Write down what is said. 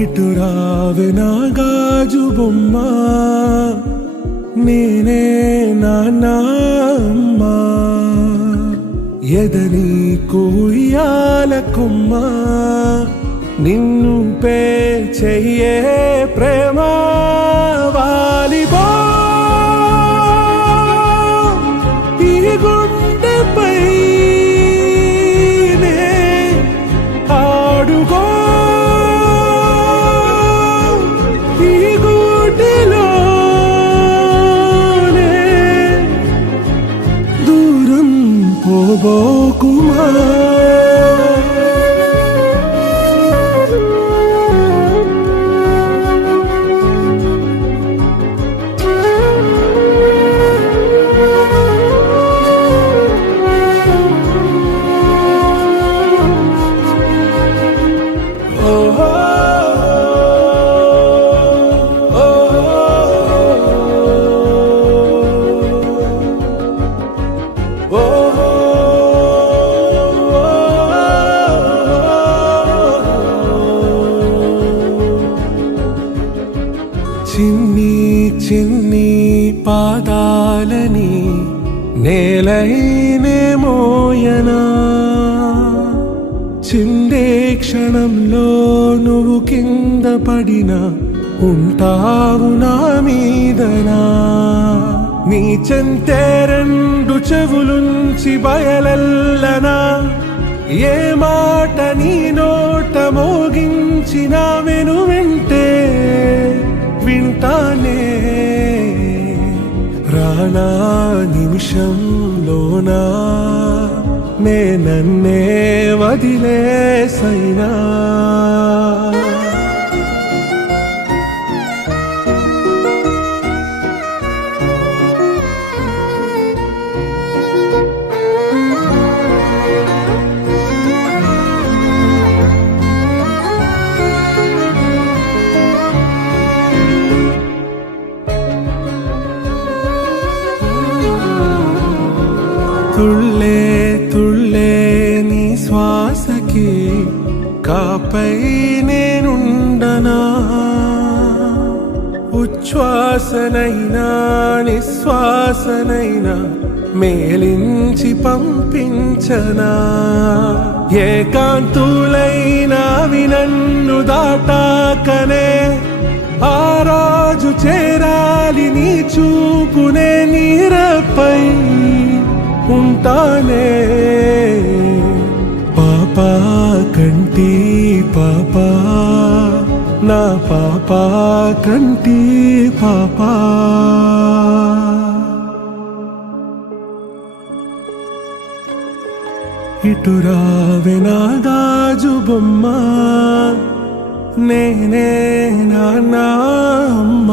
ఇటు రావే నా గాజు బొమ్మ, నేనే నాన్న అమ్మ. ఎదని కూయాల కొమ్మ, నిన్ను పే చెయ్యే ప్రేమ వాలిబో. ఈ గుండెపై ఆడుగో, ఈ గూటిలోనే దూరం పోబోకుమా. చిన్ని చిన్ని పాదాలని నేలైనే మోయనా, చిందే క్షణంలో నువ్వు కింద పడినా ఉంటావు నా మీదనా. నీ చెంతే రెండు చెవులుంచి బయలెల్లనా, ఏ మాట నీ నోట మోగించిన వెను వింటే వింటానే. రానా నిమిషంలోనా నే నన్నే వదిలేసైనా. తుళ్ళే తుళ్ళే నీ శ్వాసకి కాపై నేనుండనా, ఉచ్ఛ్వాసనైనా నిశ్వాసనైనా మేలించి పంపించనా. ఏకాంతులైనా నన్ను దాటాకనే ఆ రాజు చేరాలి నీ చూపునే నీరపై ఉంటానే. పాపా కంటి పాపా, నా పాపా కంటి పాపా. ఇటు రావే నా గాజు బొమ్మ, నేనే నాన్న అమ్మ.